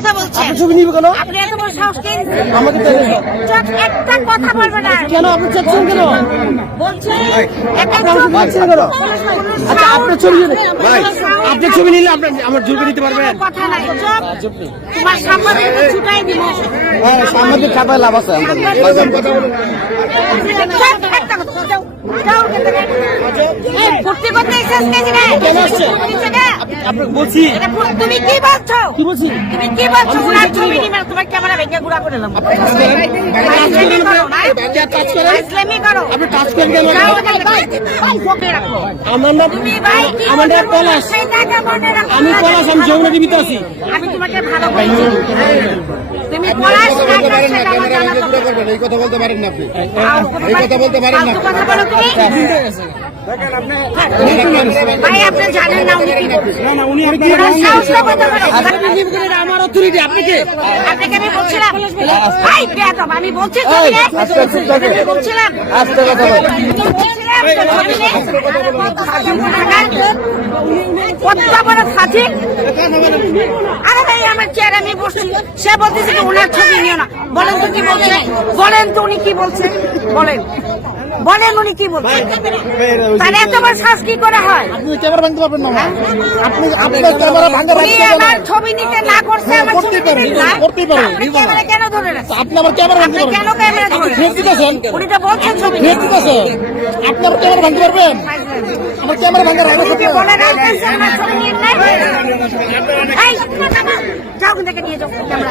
কথা বলছেন? আপনি ছবি নিবে কেন? আপনি এত বড় সাহস কে? আমাকে একটা কথা বলবে না। কেন আপনি চাচ্ছেন কেন? বলছে একটা আপনি আমাকে কেন? আচ্ছা আপনার ছবি নিলে ভাই। আপনার ছবি নিলে আপনি আমার জুড়ে দিতে পারবেন। কথা নাই চুপ। তোমার সাংবাদিককে ছুটাই দিব। হ্যাঁ সাংবাদিক খাতায় লাভ আছে কথা বলুন একটা কথা, যাও, যাও থেকে। করতে এসেছিস নাকি কেন আসছে? বলছে। আপনাকে বলছি তুমি কি বলছো? কি বলছি? তুমি কি বলছো? ওনার ছবি নিবে তোমার ক্যামেরা ভেঙে গুড়া করে নেব ফাইজলামি করো না? টাচ করেন। ফাইজলামি করো। আপনি টাচ করেন কেন? যাও এখান থেকে। বকে রাখো। আমার নাম তুমি ভাই কি আমার নাম পলাশ। সেটাকে রাখো। আমি পলাশ আমি যমুনা আছি। আমি তোমাকে ভালো তুমি পলাশ কথা বলতে পারেন না সেটা আমার ক্যামেরা জানা ভেঙে দরকার। গুঁড়ো করবেন এই কথা বলতে পারেন না আপনি এই কথা বলতে পারেন না? আমার অথরিটি আপনাকে আমি বলছিলাম। আমি বলছি আস্তে কথা বল। বলছিলাম যে ছবি কত ফাজিল কোথাকার। কত বড় ফাজিল। আরে ভাই আমার চেয়ার আমি বসছি সে বলতেছে ওনার ছবি নিও না বলেন তো কি বলছে বলেন তো উনি কি বলছেন বলেন বলেন উনি কি বলছেন তাহলে এত বড় শ্বাস কি করে হয় আপনি ক্যামেরা ভাঙতে পারবেন না আপনি আপনার ক্যামেরা ভাঙা উনি ছবি নিতে না করছে ছবি পারে, নিতে পারে, কেন ধরে আপনি আমার ক্যামেরা ভাঙতে আপনি কেন পারবেন ক্যামেরা ধরে ফেক দিতেছেন। উনি তো বলছেন ছবি ফেক দিতেছেন। আপনি আমার ক্যামেরা ভাঙতে পারবেন? আমার ক্যামেরা ভাঙা রাখা আপনি বলে রাখতেছেন আমার ছবি নিয়ে নাই যাও ওখান নিয়ে যাও ক্যামেরা।